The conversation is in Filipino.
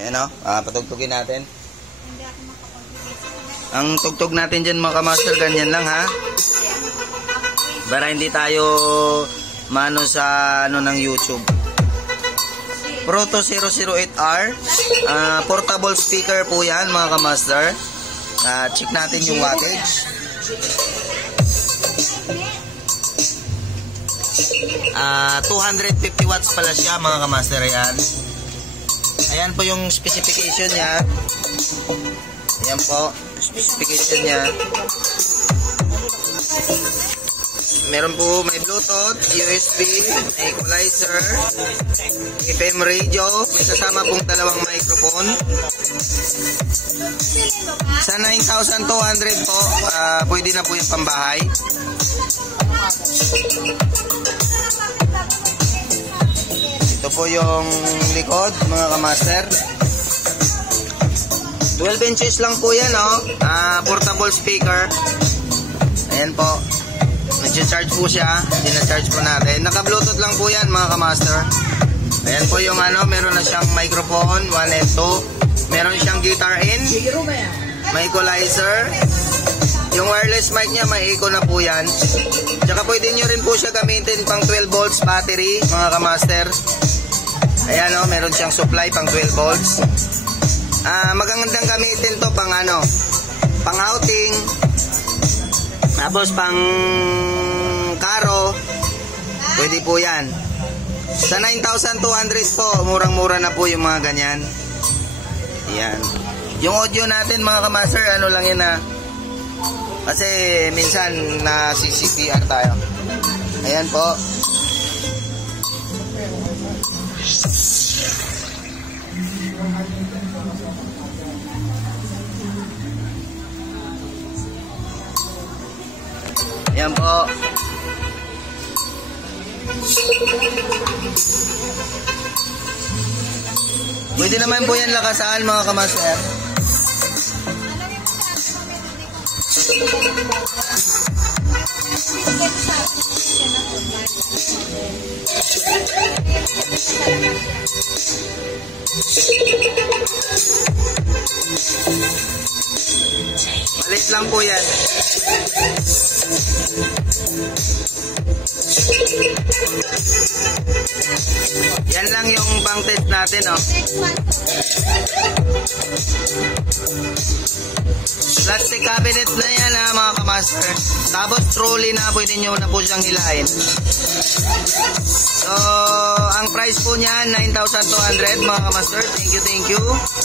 Ayan o, patugtugin natin. Ang tugtog natin dyan mga kamaster, ganyan lang ha. Para hindi tayo mano sa ano ng YouTube. Proto 008R, portable speaker po yan mga kamaster. Check natin yung wattage. 250 watts pala siya mga kamaster. Ayan po yung specification niya. Ayan po, specification niya. Meron po, may Bluetooth, USB, may equalizer, FM radio, may kasama pong dalawang microphone. Sa 9,200 po, pwede na po yung pambahay. Ito po yung likod, mga kamaster. 12 inches lang po yan, portable speaker. Ayan po. Nag-charge po siya. Dina-charge po natin. Naka-bluetooth lang po yan mga kamaster. Ayan po yung meron na siyang microphone 1 and 2. Meron siyang guitar in. May equalizer. Yung wireless mic niya may echo na po yan. Tsaka pwede nyo rin po siya gamitin pang 12 volts battery mga kamaster. Ayan meron siyang supply pang 12 volts. Magandang gamitin to pang pang outing. Tapos pang karo, pwede po yan. Sa 9,200 po, murang-mura na po yung mga ganyan. Yan. Yung audio natin mga kamaster, lang yan kasi minsan na CCTR tayo. Ayan po. Ayan po. Pwede naman po yan lakasan mga kamaster. Malit lang po yan. Yan lang yung pang test natin Plastic cabinet na yan mga kamaster. Tapos trolley na, pwede nyo na po siyang hilahin. So ang price po niya 9,200 mga kamaster. Thank you.